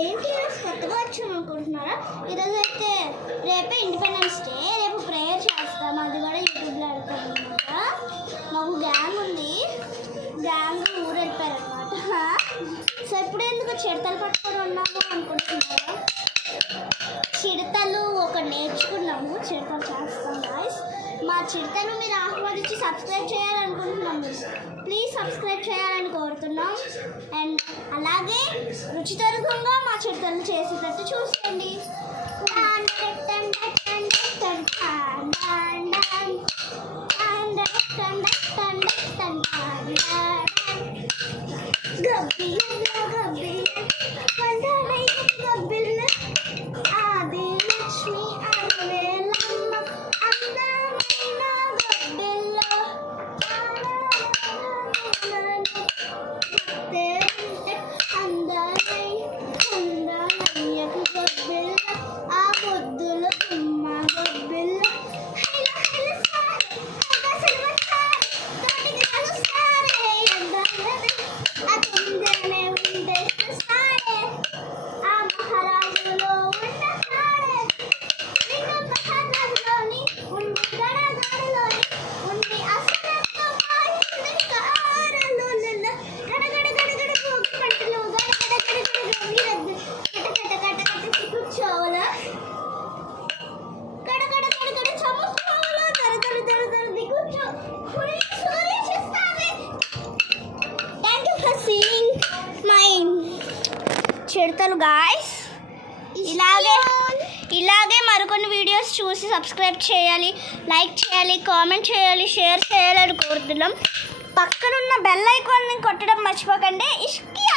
ఏంటి ఈరోజు కొత్తగా వచ్చాం అనుకుంటున్నారా? ఈరోజు అయితే రేపే ఇండిపెండెన్స్ డే, రేపు ప్రేయర్ చేస్తాం. అది కూడా యూట్యూబ్లో ఆడతాం అనమాట. మాకు గ్యాంగ్ ఉంది, గ్యాంగ్ ఊరు వెళ్ళిపోయారు అనమాట. సో ఇప్పుడు ఎందుకు చిడతలు పట్టుకొని ఉన్నాము అనుకుంటున్నారా? చిడతలు ఒక నేర్చుకున్నాము, చిడతలు చేస్తాం గాయ్స్. మా చిడతలు మీరు ఆహ్వానించి సబ్స్క్రైబ్ చేయాలనుకుంటున్నాము. ప్లీజ్ సబ్స్క్రైబ్ చేయాలని కోరుతున్నాం. అండ్ అలాగే రుచికరంగా మా చిడతలు చేసేటట్టు చూసుకోండి. చిడతలు గాయ్స్, ఇలాగే మరికొన్ని వీడియోస్ చూసి సబ్స్క్రైబ్ చేయాలి, లైక్ చేయాలి, కామెంట్ చేయాలి, షేర్ చేయాలని కోరుతున్నాం. పక్కనున్న బెల్ ఐకాన్ని కొట్టడం మర్చిపోకండి. ఇష్కి